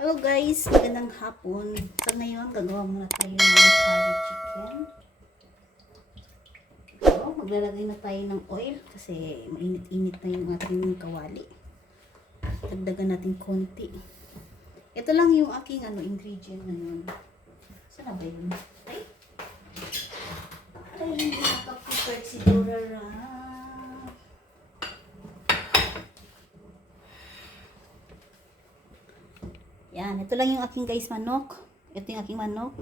Hello guys, magandang hapon. So ngayon, gagawa muna tayo ng curry chicken. So, maglalagay na tayo ng oil kasi mainit-init na yung ating kawali. Dagdagan natin konti. Ito lang yung aking ingredient ngayon. Saan na ba yun? Ay, hindi nakaprepared si Dorara. Yan, ito lang yung aking guys manok. Ito yung aking manok.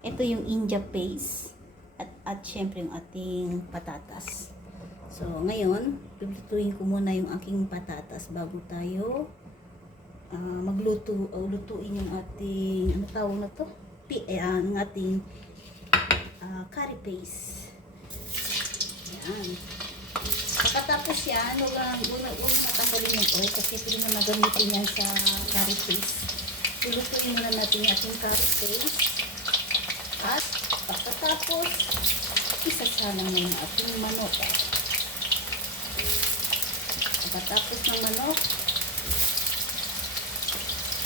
Ito yung India paste. At syempre yung ating patatas. So, ngayon, piprituhin ko muna yung aking patatas bago tayo lutuin yung ating, ano tawag na to? Ang ating curry paste. Yan. Pagkatapos yan, huwag natanggalin yung oil kasi pwede mo na gamitin yan sa curry paste. Lulutuin muna natin yung ating curry paste. At pagkatapos, isasalang na yung ating manok. Pagkatapos ng manok,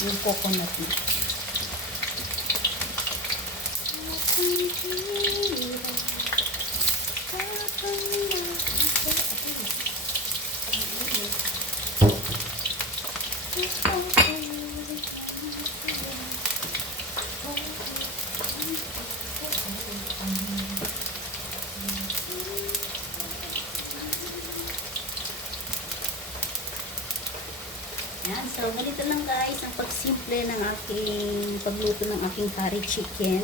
yung coconut na. Yan, so ganito lang guys ang pagsimple ng aking pagluto ng aking curry chicken.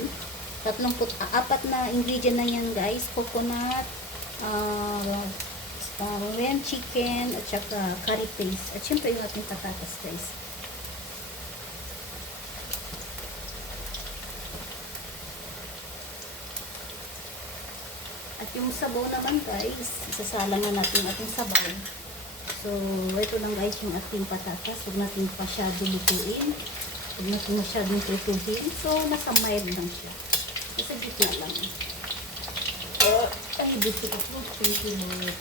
34 na ingredient na yan guys, coconut, lamb chicken, at saka curry paste, at syempre yung ating patatas guys. At yung sabaw naman guys, isasalang na natin ating sabaw. So, ito lang guys yung ating patatas. Huwag natin masyado lutuin. Huwag natin masyadong tutuhin. So, nasa mild lang siya. Nasa gitna lang. Ay, dito ko. Thank you, Lord.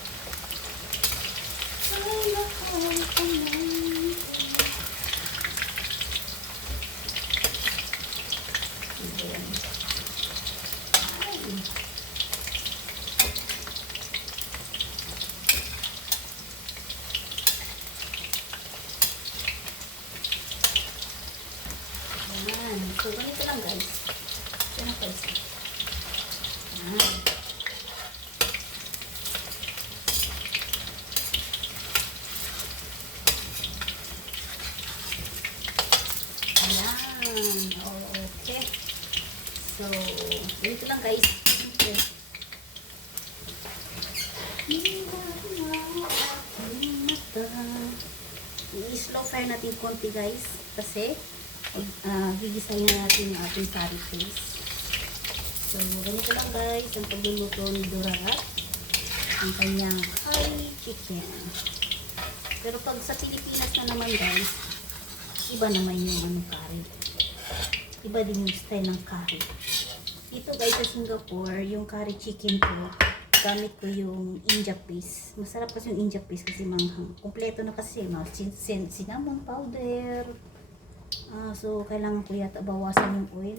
Ay, nakakalaman. Ayan. Ay. So, ganito lang guys. Ito na guys. Ayan. Ayan. Okay. So, ganito lang guys. Okay. I-slow fire natin konti guys. Kasi, gigisahin natin yung ating curry paste. So, ganito lang guys ang pagluluto ni Dorarat ang kanyang curry chicken. Pero pag sa Pilipinas na naman guys, iba naman yung curry. Iba din yung style ng curry. Dito guys sa Singapore, yung curry chicken ko, gamit ko yung India paste. Masarap kasi yung India paste kasi manghang. Kompleto na kasi, cinnamon powder. So, kailangan ko yata bawasan yung oil.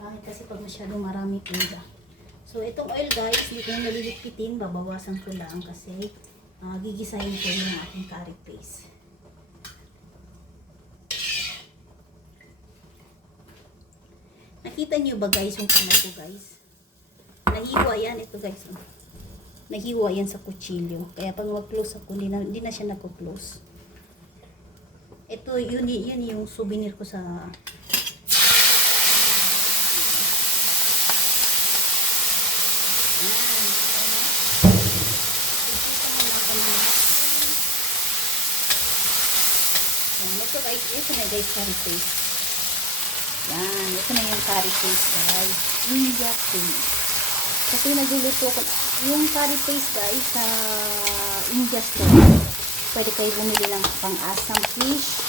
Bakit kasi pag masyadong maraming oil. So, itong oil guys, hindi ko na nalilipitin. Babawasan ko lang kasi gigisahin ko yung ating curry paste. Nakita nyo ba guys yung kamay ko guys? Nahiwa yan. Ito guys. Nahiwa yan sa kutsilyo. Kaya pag mag-close ako, hindi na siya nag-close. Ito, yun yung souvenir ko sa ito guys, ito na guys curry paste. Yan, ito na yung curry paste guys. India paste. Kasi nagluluto ko yung curry paste guys sa India store. Pwede kayo bumili lang pang-asam fish,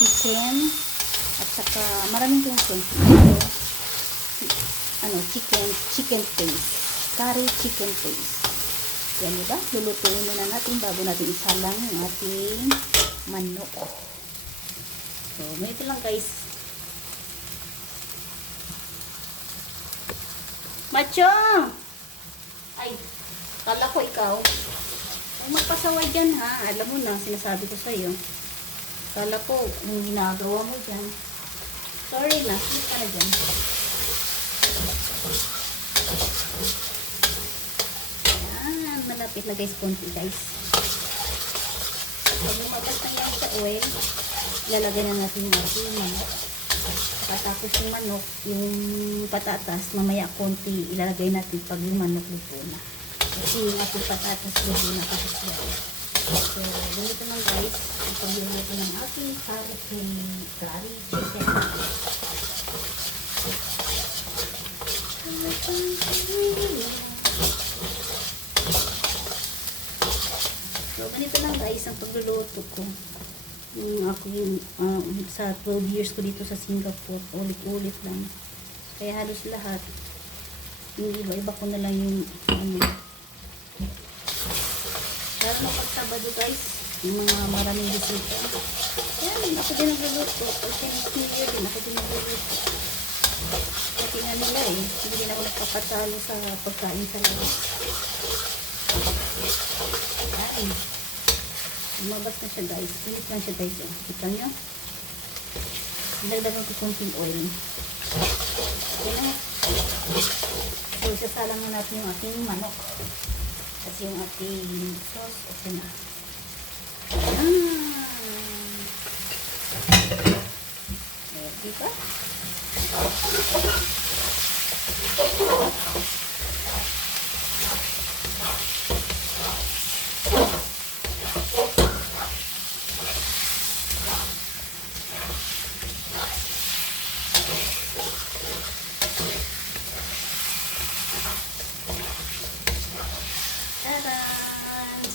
chicken, at saka maraming klase. Chicken paste. Curry chicken paste. Yan, diba? Lulutuin muna natin bago natin isalang yung ating manok. So, ganito lang guys. Macho! Ay, kala ko ikaw. Ay, magpasaway dyan ha. Alam mo na, sinasabi ko sa'yo. Kala ko, yung ginagawa mo dyan. Sorry na, hindi ka na dyan. Ayan, malapit na guys, konti guys. Pag lumabas na yan sa oil, ilalagay na natin yung ating manok. Tapos yung manok, yung patatas, mamaya konti ilalagay natin pag yung manok luto na. Kasi yung ating patatas luto na kasi siya. So, ganito lang guys, ang pagluluto ng ating curry chicken. So, ganito lang guys ang pagluluto ko. Sa 12 years ko dito sa Singapore, ulit-ulit lang. Kaya halos lahat, yung iba-iba ko na lang yung lalo na pag Sabado guys, yung mga maraming bisita. Yan, ako din nagluluto. Pag Chinese New Year din, ako din nagluluto. Kasi nga nila hindi din ako nagpapatalo sa pagkain sa labas. Ay, lumabas na siya guys. Init lang siya guys. Kita nyo? Nagdagan ko konting oil. Okay na. So, sasalang na natin yung ating manok. Kasi yung ating sauce, okay na. Diba?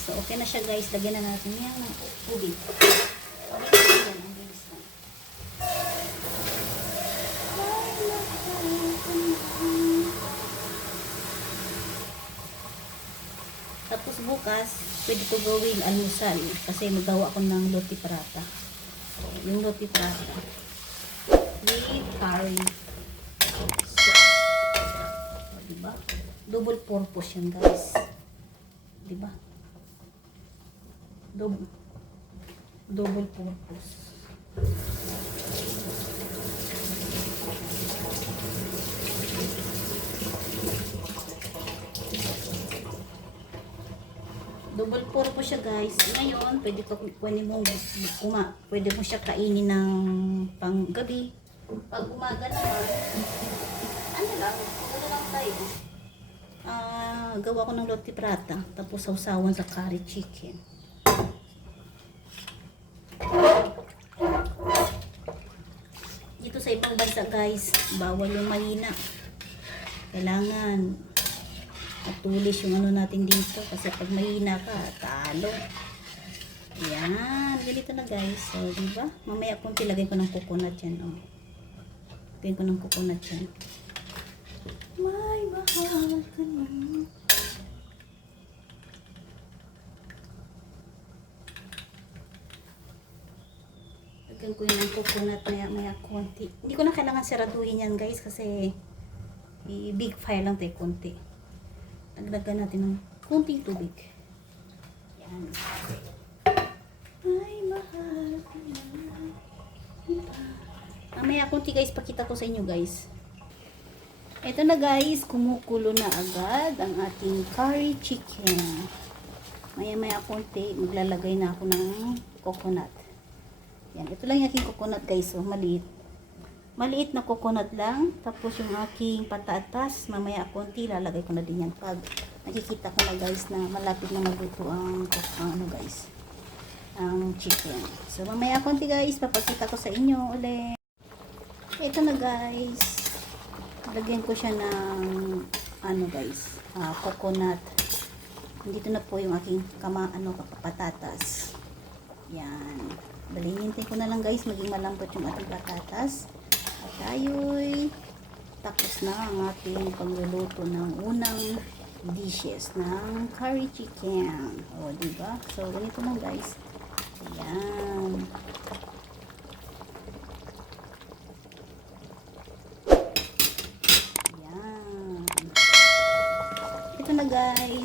So, okay na siya guys. Lagyan na natin yan ng tubig. Tapos bukas, pwede ko gawing almusal. Kasi magawa ko ng roti prata. So, yung roti prata with curry. So, diba? Double purpose yan guys. Diba? Double purpose. Double purpose siya guys. Ngayon, pwede mo siya kainin ng panggabi. Pag umaga naman, ano lang tayo. Gawa ko ng roti prata. Tapos sausawan sa curry chicken. Dito sa ibang bansa guys, bawal yung mahina. Kailangan matulis yung ano natin dito. Kasi pag mahina ka, talo. Ayan, ganito na guys. So, diba? Mamaya kung tilagay ko ng coconut yan. Oh. Lagay ko ng coconut yan. May mahal ka naman. Lagyan ko yun ng coconut maya konti. Hindi ko na kailangan siraduhin yan guys kasi big fire lang tayo konti. Lagdagan natin ng konting tubig. Yan. Ay, mahal ka naman. Mamaya konti guys, pakita ko sa inyo guys. Ito na guys, kumukulo na agad ang ating curry chicken. Maya konti, maglalagay na ako ng coconut. Yan, ito lang yung aking coconut guys, so maliit. Maliit na coconut lang, tapos yung aking patatas, mamaya konti, lalagay ko na din yan pag nakikita ko na guys na malapit na magluto ang ano guys, ang chicken. So mamaya konti guys, papakita ko sa inyo ulit. Ito na guys, lagyan ko siya ng ano guys, coconut. Dito na po yung aking patatas. Yan. Balinitin ko na lang guys, maging malambot yung ating patatas. At tayo'y tapos na ang ating pagluluto ng unang dishes ng curry chicken. O, diba? So, ganito lang guys. Ayan.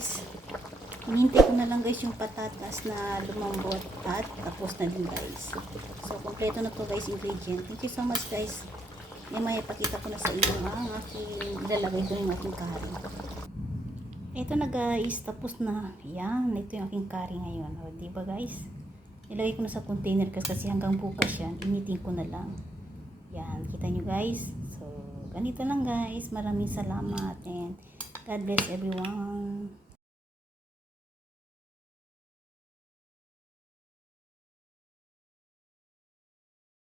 guys. Hinihintay ko na lang guys yung patatas na lumambot at tapos na din guys. So, kompleto na to guys ingredient. Thank you so much guys. May ipakita ko na sa inyo ang aking ilalagay ko yung aking curry. Ito na guys, tapos na. Yan, ito yung aking curry ngayon. O, diba guys? Ilagay ko na sa container kasi hanggang bukas yan, initin ko na lang. Yan, kita nyo guys. So, ganito lang guys. Maraming salamat and God bless everyone.